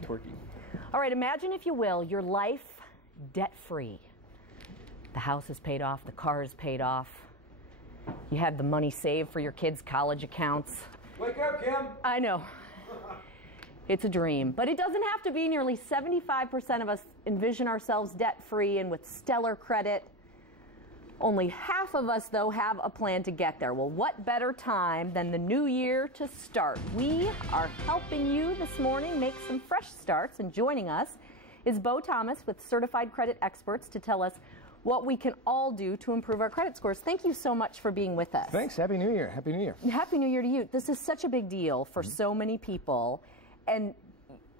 Twerky. All right, imagine, if you will, your life debt-free. The house is paid off, the car is paid off. You have the money saved for your kids' college accounts. Wake up, Kim! I know. It's a dream, but it doesn't have to be. Nearly 75% of us envision ourselves debt-free and with stellar credit. Only half of us, though, have a plan to get there. Well, what better time than the new year to start? We are helping you this morning make some fresh starts, and joining us is Bo Thomas with Certified Credit Experts to tell us what we can all do to improve our credit scores. Thank you so much for being with us. Thanks. Happy New Year. Happy New Year. Happy New Year to you. This is such a big deal for so many people. And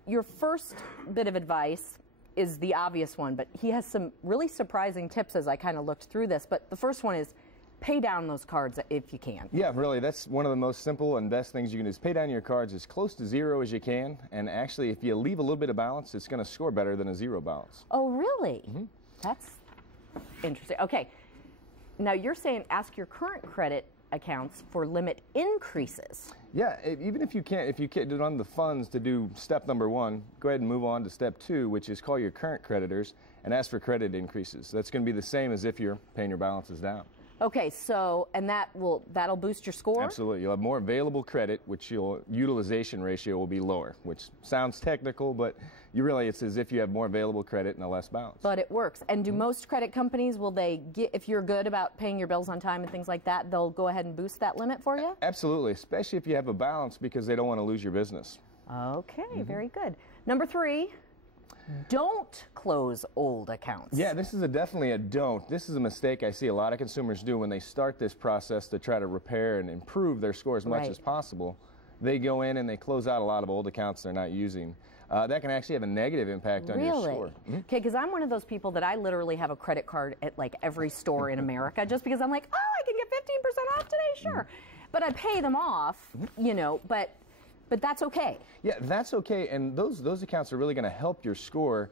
your first bit of advice is the obvious one, but he has some really surprising tips as I kind of looked through this. But the first one is pay down those cards if you can. Yeah, really, that's one of the most simple and best things you can do is pay down your cards as close to zero as you can. And actually, if you leave a little bit of balance, it's going to score better than a zero balance. Oh, really? That's interesting. Okay. Now, you're saying ask your current credit accounts for limit increases. Yeah, even if you can't do on the funds to do step number one, go ahead and move on to step two, which is call your current creditors and ask for credit increases. That's going to be the same as if you're paying your balances down. Okay, so, and that'll boost your score? Absolutely. You'll have more available credit, which your utilization ratio will be lower, which sounds technical, but it's as if you have more available credit and a less balance. But it works. And do most credit companies, will they if you're good about paying your bills on time and things like that, they'll go ahead and boost that limit for you? Absolutely, especially if you have a balance, because they don't want to lose your business. Okay, very good. Number 3. Don't close old accounts. Yeah, this is definitely a don't. This is a mistake I see a lot of consumers do when they start this process to try to repair and improve their score as much as possible. They go in and they close out a lot of old accounts they're not using. That can actually have a negative impact on your score. Okay, because I'm one of those people that I literally have a credit card at like every store in America just because I'm like, oh, I can get 15% off today, sure. But I pay them off, you know, but that's okay. Yeah, that's okay, and those accounts are really going to help your score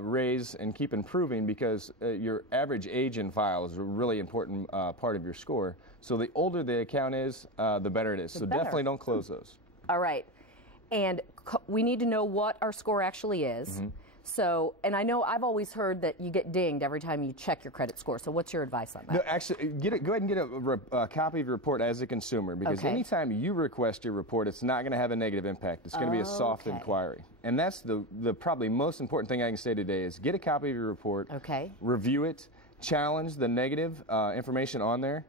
raise and keep improving, because your average age in file is a really important part of your score. So the older the account is, the better it is. So definitely don't close those. All right, and we need to know what our score actually is. So, and I know I've always heard that you get dinged every time you check your credit score. So what's your advice on that? No, actually, go ahead and get a copy of your report as a consumer, because anytime you request your report, it's not going to have a negative impact. It's going to be a soft inquiry. And that's the probably most important thing I can say today is get a copy of your report, review it, challenge the negative information on there.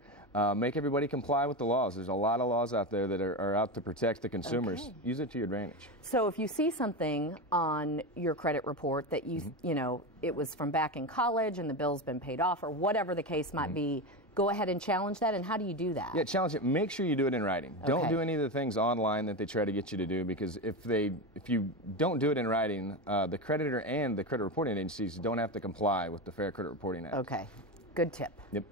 Make everybody comply with the laws. There's a lot of laws out there that are out to protect the consumers. Use it to your advantage. So if you see something on your credit report that you know, it was from back in college and the bill's been paid off, or whatever the case might be, go ahead and challenge that. And how do you do that? Yeah, challenge it. Make sure you do it in writing. Don't do any of the things online that they try to get you to do, because if you don't do it in writing, the creditor and the credit reporting agencies don't have to comply with the Fair Credit Reporting Act. Okay, good tip. Yep.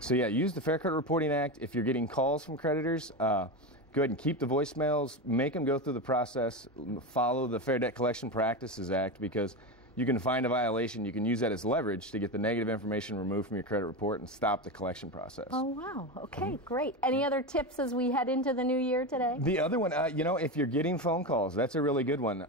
So yeah, use the Fair Credit Reporting Act. If you're getting calls from creditors, go ahead and keep the voicemails, make them go through the process, follow the Fair Debt Collection Practices Act, because you can find a violation, you can use that as leverage to get the negative information removed from your credit report and stop the collection process. Oh, wow. Okay, great. Any other tips as we head into the new year today? The other one, you know, if you're getting phone calls, that's a really good one.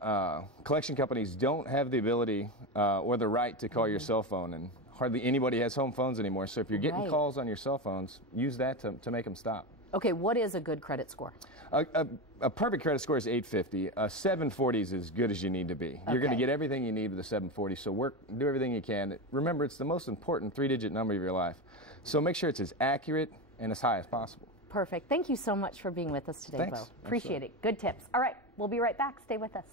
Collection companies don't have the ability or the right to call your cell phone, and hardly anybody has home phones anymore. So if you're getting calls on your cell phones, use that to make them stop. Okay, what is a good credit score? A perfect credit score is 850. 740 is as good as you need to be. You're going to get everything you need with a 740, so do everything you can. Remember, it's the most important 3-digit number of your life. So make sure it's as accurate and as high as possible. Perfect. Thank you so much for being with us today, Bo. Appreciate it. Good tips. All right, we'll be right back. Stay with us.